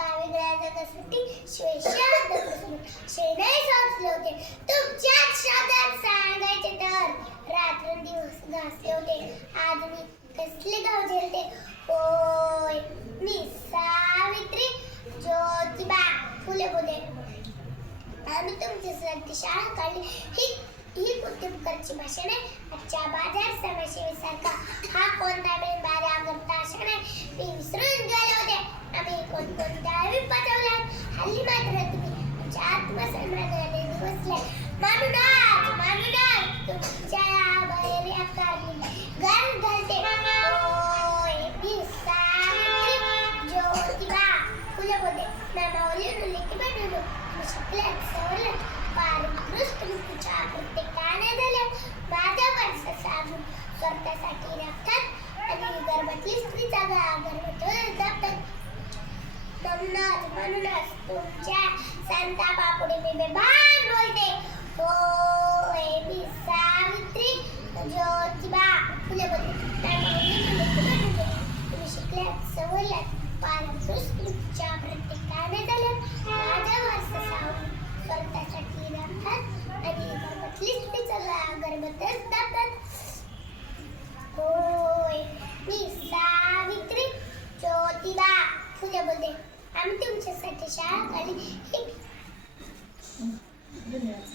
एका वेगळ्या जगासाठी श्वेशाबदापासून शेणे साचले होते. तुमच्याच शब्दात सांगायचे तर रात्रंदिवस घासले होते. आज मी कसले गाव झेलते. होय मी सावित्री ज्योतिबा फुले बोले. आम्ही तुमच्यासाठी शाळा काढली. ही कुतुबकरची भाषण आहे. आजच्या बाजार समाजसेवेसारखा हा कोणता बेंबाऱ्या करता भाषण आहे. मी विसरून गेले होते आम्ही कोणकोणत्या विपचवल्यात. हल्ली मात्र तुम्ही आमच्या आत्मसन्मानाने दिवसले. मानूनाच तुमच्या बाहेर आकारली गण घालते. होय मी सावित्री ज्योतिबा फुले बोले. मामावली लेकी बनवलो शिकल्यात सवरल्यात पार उत्कृष्ट मुलीच्या प्रत्येकाने झाल्या. माझ्या माणसं साजून स्वतःसाठी राखतात आणि गर्भातली स्त्री जागा गर्भात जपतात. म्हणूनच तुमच्या संता बापुडे मी बेभान बोलते. होय मी सावित्री ज्योतिबा फुले बोलते. तुम्ही शिकल्यात सवरल्यात पार उत्कृष्ट मुलीच्या प्रत्येकाने झाल्या. माझ्या माणसं सावून स्वतःसाठी राखतात आणि गर्भातली स्त्री जागा गर्भातच जपतात. होय मी सावित्री ज्योतिबा फुले बोलते. आम्ही तुमच्यासाठी शाळा काढली. धन्यवाद.